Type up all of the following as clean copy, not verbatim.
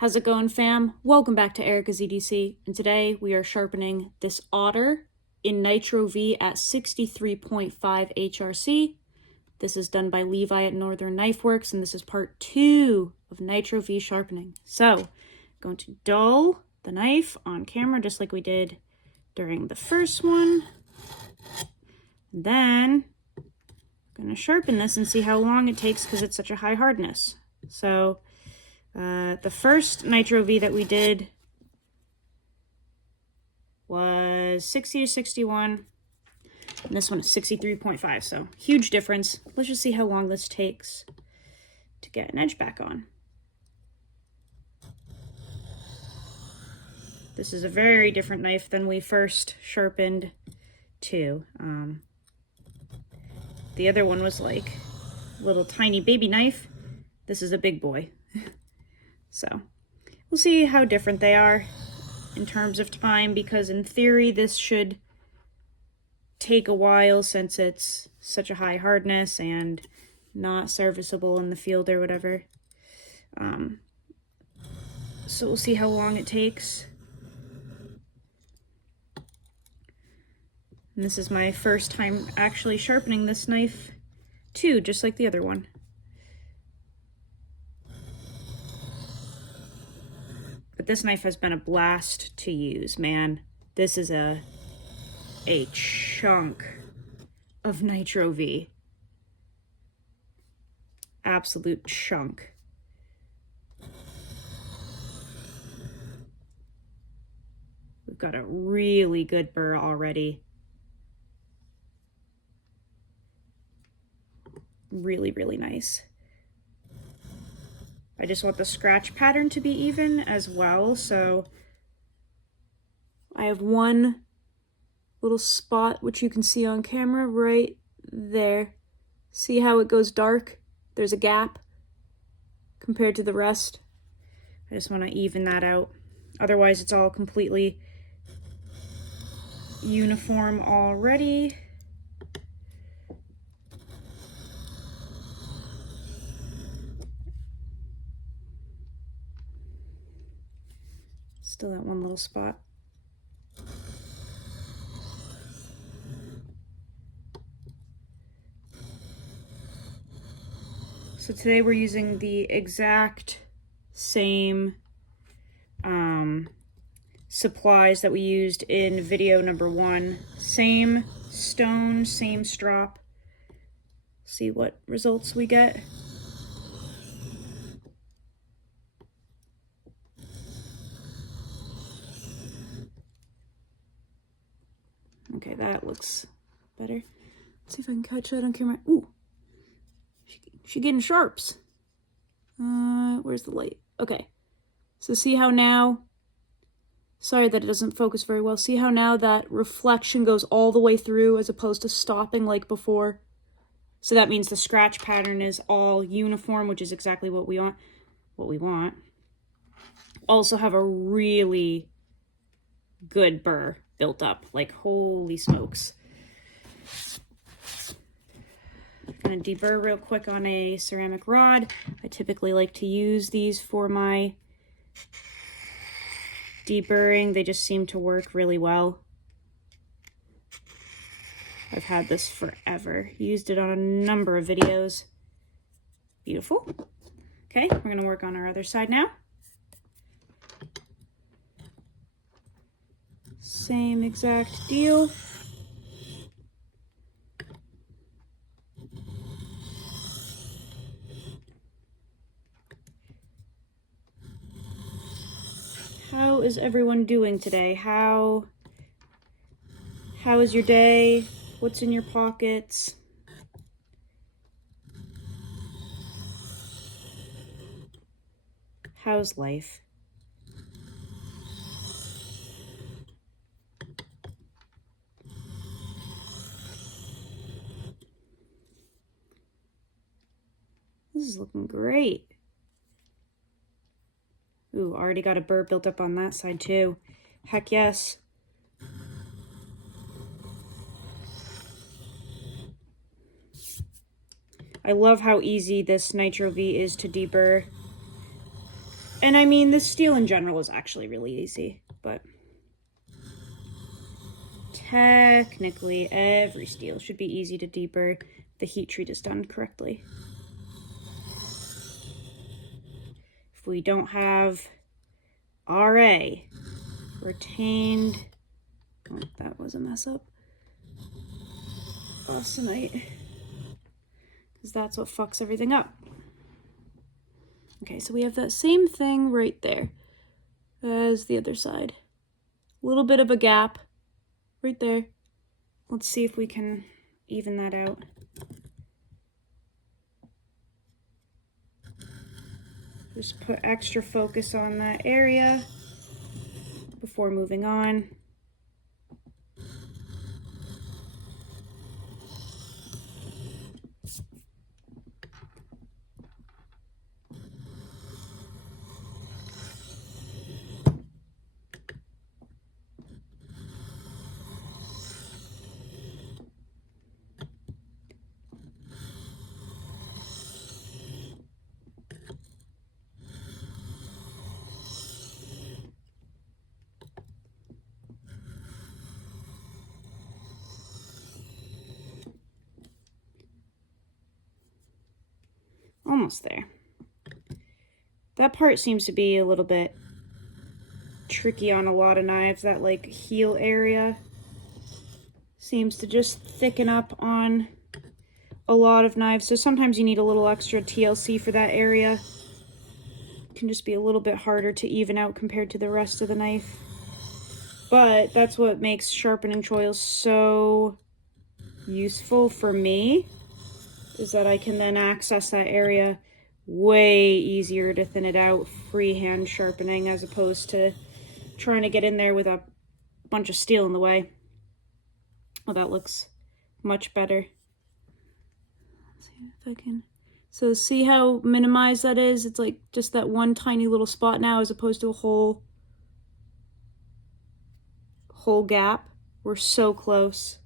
How's it going, fam? Welcome back to Erica's EDC, and today we are sharpening this OTTER in NITRO-V at 63.5 HRC. This is done by Levi at Northern Knife Works, and this is part 2 of NITRO-V sharpening. So, I'm going to dull the knife on camera just like we did during the first one. And then, I'm going to sharpen this and see how long it takes because it's such a high hardness. So, the first NITRO-V that we did was 60 to 61, and this one is 63.5, so huge difference. Let's just see how long this takes to get an edge back on. This is a very different knife than we first sharpened to. The other one was like a little tiny baby knife. This is a big boy. So we'll see how different they are in terms of time, because in theory this should take a while since it's such a high hardness and not serviceable in the field or whatever. So we'll see how long it takes. And this is my first time actually sharpening this knife too, just like the other one. But this knife has been a blast to use, man. This is a chunk of NITRO-V. Absolute chunk. We've got a really good burr already. Really, really nice. I just want the scratch pattern to be even as well, so I have one little spot which you can see on camera right there. See how it goes dark? There's a gap compared to the rest. I just want to even that out. Otherwise it's all completely uniform already. Still that one little spot. So today we're using the exact same supplies that we used in video number 1. Same stone, same strop. See what results we get. Okay, that looks better. Let's see if I can catch that on camera. Ooh, she getting sharps. Where's the light? Okay, so see how now, sorry that it doesn't focus very well. See how now that reflection goes all the way through as opposed to stopping like before? So that means the scratch pattern is all uniform, which is exactly what we want. Also have a really good burr built up, like holy smokes. I'm gonna deburr real quick on a ceramic rod. I typically like to use these for my deburring. They just seem to work really well. I've had this forever. Used it on a number of videos. Beautiful. Okay, we're gonna work on our other side now. Same exact deal. How is everyone doing today? How is your day? What's in your pockets? How's life? This is looking great. Ooh, already got a burr built up on that side too. Heck yes. I love how easy this NITRO-V is to deburr. And I mean, this steel in general is actually really easy, but technically every steel should be easy to deburr if the heat treat is done correctly. If we don't have RA, retained, oh, that was a mess up, austenite, because that's what fucks everything up. Okay, so we have that same thing right there as the other side. A little bit of a gap right there. Let's see if we can even that out. Just put extra focus on that area before moving on. Almost there. That part seems to be a little bit tricky on a lot of knives. That like heel area seems to just thicken up on a lot of knives. So sometimes you need a little extra TLC for that area. It can just be a little bit harder to even out compared to the rest of the knife. But that's what makes sharpening choils so useful for me, is that I can then access that area way easier to thin it out freehand sharpening, as opposed to trying to get in there with a bunch of steel in the way. Oh, that looks much better. Let's see if I can. So see how minimized that is? It's like just that one tiny little spot now, as opposed to a whole gap. We're so close.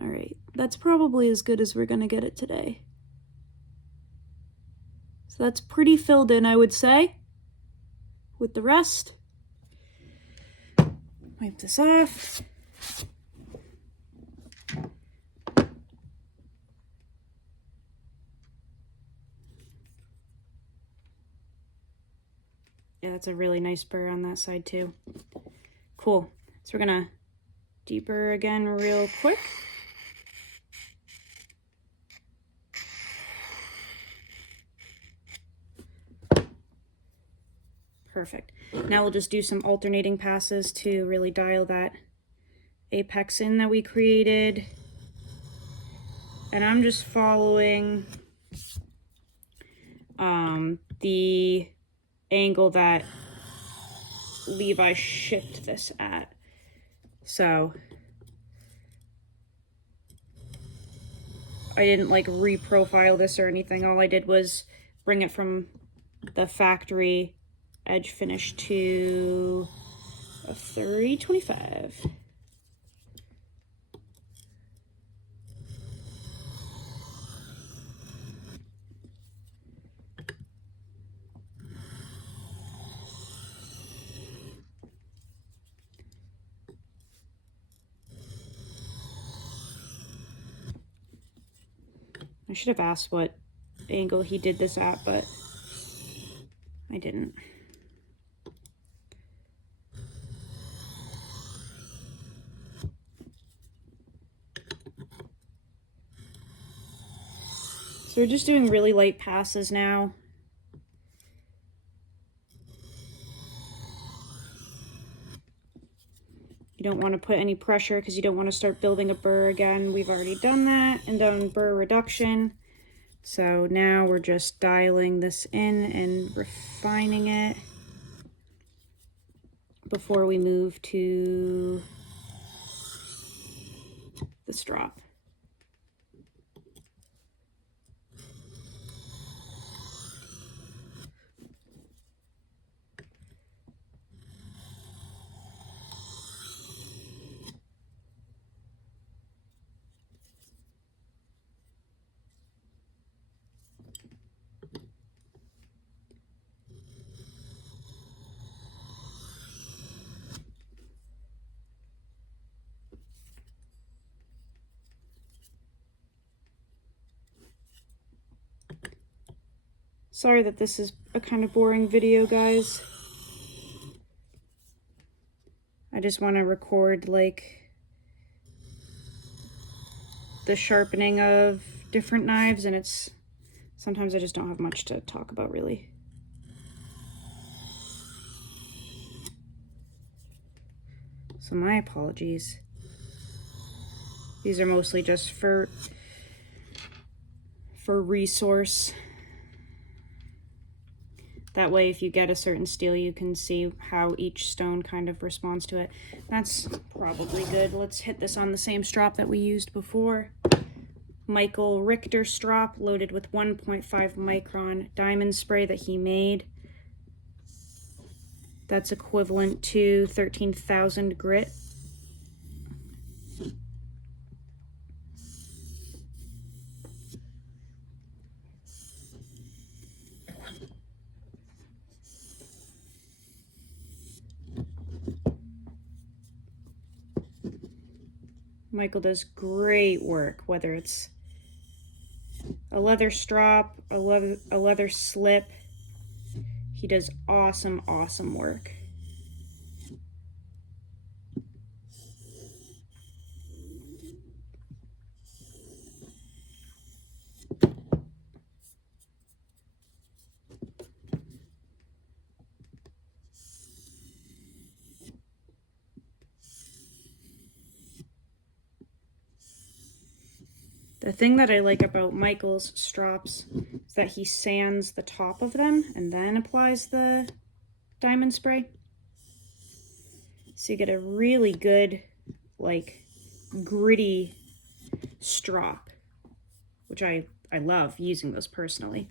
All right, that's probably as good as we're gonna get it today. So that's pretty filled in, I would say. With the rest, wipe this off. Yeah, that's a really nice burr on that side too. Cool. So we're gonna deburr again real quick. Perfect. Now we'll just do some alternating passes to really dial that apex in that we created. And I'm just following the angle that Levi shipped this at. So I didn't like reprofile this or anything. All I did was bring it from the factory edge finish to a 325. I should have asked what angle he did this at, but I didn't. So we're just doing really light passes now. You don't want to put any pressure because you don't want to start building a burr again. We've already done that and done burr reduction. So now we're just dialing this in and refining it before we move to the strop. Sorry that this is a kind of boring video, guys. I just want to record like the sharpening of different knives, and sometimes I just don't have much to talk about really. So my apologies. These are mostly just for resource. That way, if you get a certain steel, you can see how each stone kind of responds to it. That's probably good. Let's hit this on the same strop that we used before. Michael Richter strop loaded with 1.5 micron diamond spray that he made. That's equivalent to 13,000 grit. Michael does great work, whether it's a leather strop, a leather slip. He does awesome, awesome work. The thing that I like about Michael's strops is that he sands the top of them and then applies the diamond spray. So you get a really good, like, gritty strop, which I love using those personally.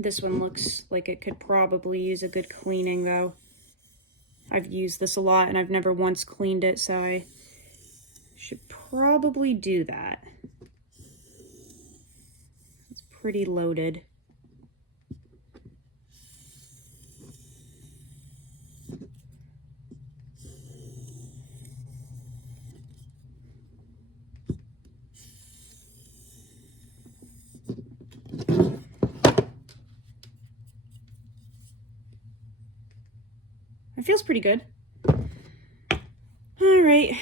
This one looks like it could probably use a good cleaning, though. I've used this a lot and I've never once cleaned it, so I should probably do that. It's pretty loaded. It feels pretty good. All right.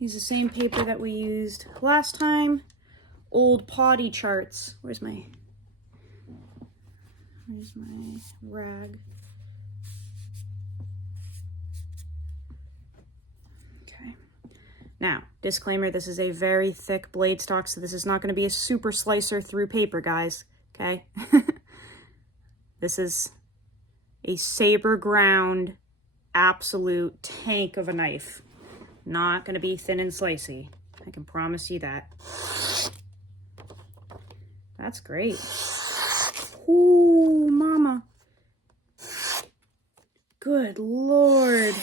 Use the same paper that we used last time. Old potty charts. Where's my rag? Okay. Now, disclaimer, this is a very thick blade stock, so this is not going to be a super slicer through paper, guys. Okay? This is a saber ground, absolute tank of a knife. Not going to be thin and slicey. I can promise you that. That's great. Ooh, mama. Good Lord.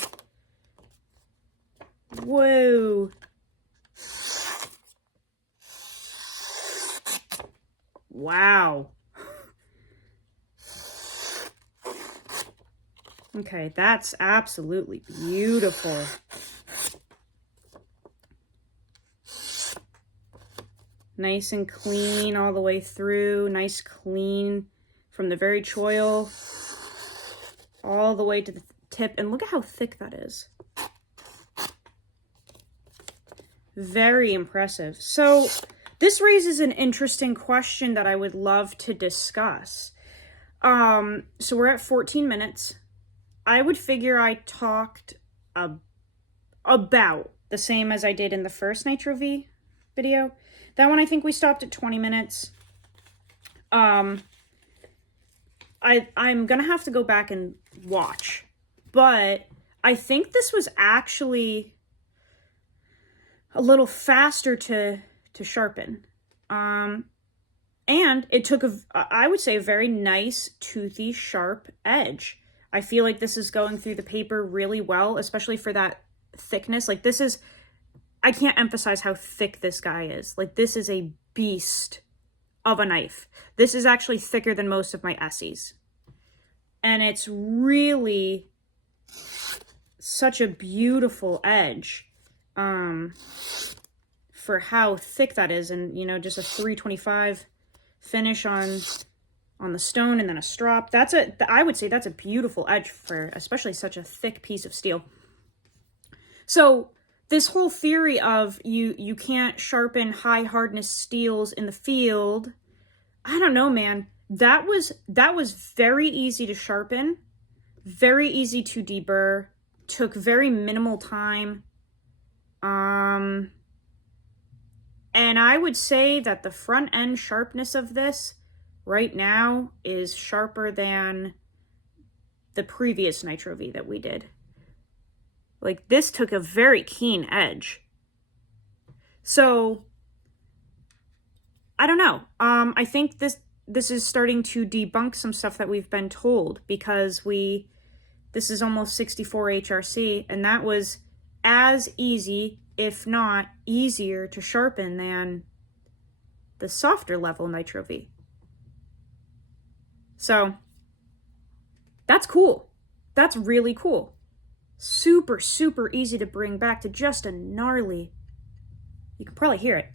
Whoa. Wow. Okay, that's absolutely beautiful. Nice and clean all the way through. Nice clean from the very choil all the way to the tip. And look at how thick that is. Very impressive. So this raises an interesting question that I would love to discuss. So we're at 14 minutes. I would figure I talked about the same as I did in the first NITRO-V video. That one, I think we stopped at 20 minutes. I'm gonna have to go back and watch, but I think this was actually a little faster to sharpen. And it took I would say a very nice, toothy, sharp edge. I feel like this is going through the paper really well, especially for that thickness. Like, this is I can't emphasize how thick this guy is. Like, this is a beast of a knife. This is actually thicker than most of my Essies. And it's really such a beautiful edge for how thick that is. And, you know, just a 325 finish on the stone and then a strop. I would say that's a beautiful edge for especially such a thick piece of steel. So this whole theory of you can't sharpen high hardness steels in the field, I don't know, man. That was very easy to sharpen, very easy to deburr, took very minimal time. And I would say that the front end sharpness of this right now is sharper than the previous NITRO-V that we did. Like, this took a very keen edge. So, I don't know. I think this is starting to debunk some stuff that we've been told, because this is almost 64 HRC, and that was as easy, if not easier, to sharpen than the softer level NITRO-V. So, that's cool. That's really cool. Super, super easy to bring back to just a gnarly, you can probably hear it,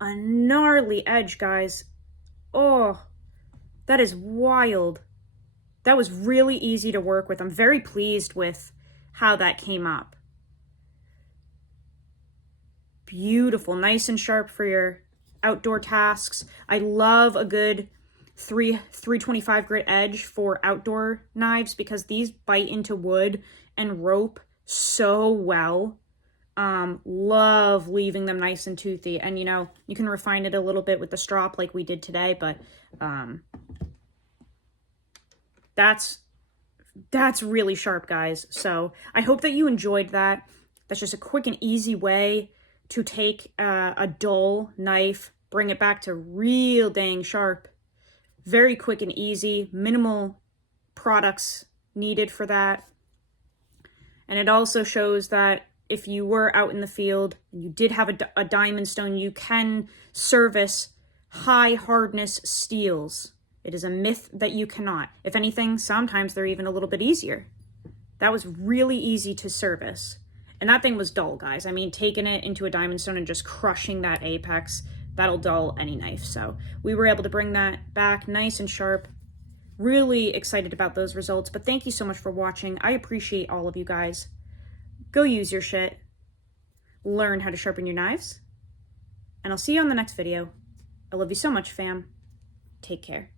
a gnarly edge, guys. Oh, that is wild. That was really easy to work with. I'm very pleased with how that came up. Beautiful, nice and sharp for your outdoor tasks. I love a good 325 grit edge for outdoor knives, because these bite into wood and rope so well. Love leaving them nice and toothy, and you know, you can refine it a little bit with the strop like we did today, but that's really sharp, guys. So I hope that you enjoyed that. That's just a quick and easy way to take a dull knife, bring it back to real dang sharp. Very quick and easy, minimal products needed for that. And it also shows that if you were out in the field and you did have a diamond stone, you can service high hardness steels. It is a myth that you cannot. If anything, sometimes they're even a little bit easier. That was really easy to service. And that thing was dull, guys. I mean, taking it into a diamond stone and just crushing that apex, that'll dull any knife. So we were able to bring that back nice and sharp. Really excited about those results. But thank you so much for watching. I appreciate all of you guys. Go use your shit. Learn how to sharpen your knives. And I'll see you on the next video. I love you so much, fam. Take care.